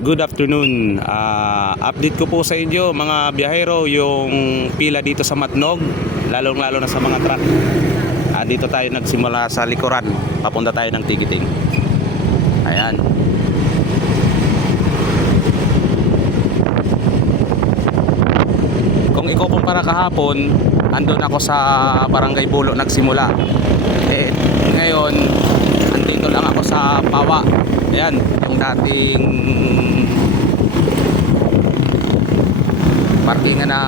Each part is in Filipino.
Good afternoon. Update ko po sa inyo mga biyahero yung pila dito sa Matnog, lalong-lalo na sa mga truck. Dito tayo nagsimula sa likuran, papunta tayo ng Tigiting. Ayan. Kung ikukumpara kahapon, andun ako sa Barangay Bulo nagsimula. Ngayon, andito lang ako sa Pawa. Ayan, yung dating parkingan na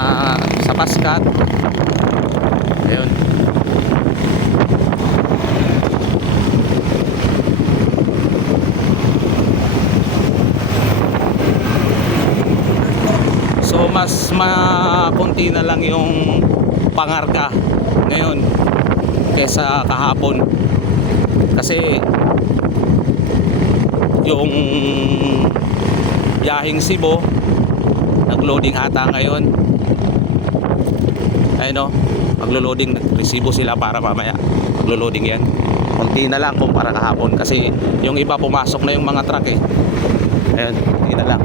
sa Paskat. Ayun. So mas makunti na lang yung pangarga ngayon kaysa kahapon. Kasi yung biyaheng Cebu nagloading ata ngayon. Ayun o, maglo-loading, resibo sila para mamaya maglo-loading yan. Kunti na lang kumpara kahapon kasi yung iba pumasok na yung mga truck eh. Ayun, kunti na lang.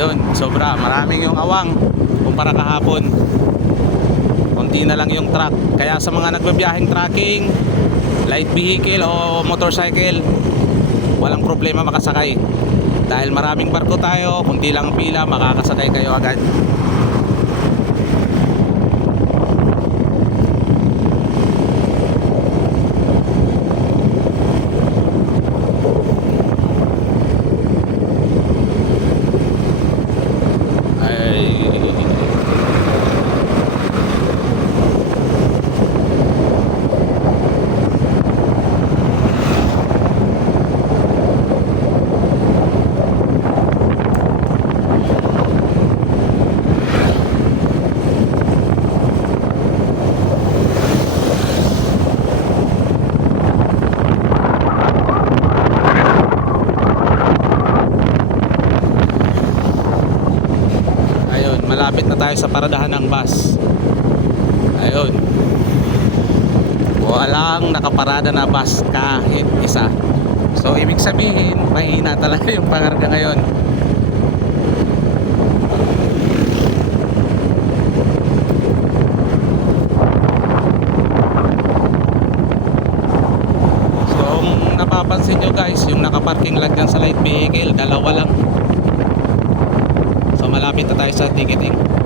Ayun, sobra, maraming yung awang kumpara kahapon. Kunti na lang yung truck. Kaya sa mga nagbabiyaheng trucking, light vehicle o motorcycle, walang problema makasakay. Dahil maraming barko tayo, kunti lang pila, makakasakay kayo agad. Malapit na tayo sa paradahan ng bus. Ayun, walang nakaparada na bus kahit isa. So ibig sabihin mahina talaga yung pangarga ngayon. So kung napapansin nyo guys, yung nakaparking lang dyan sa light vehicle, dalawa lang. So malapit na tayo sa Tigiting.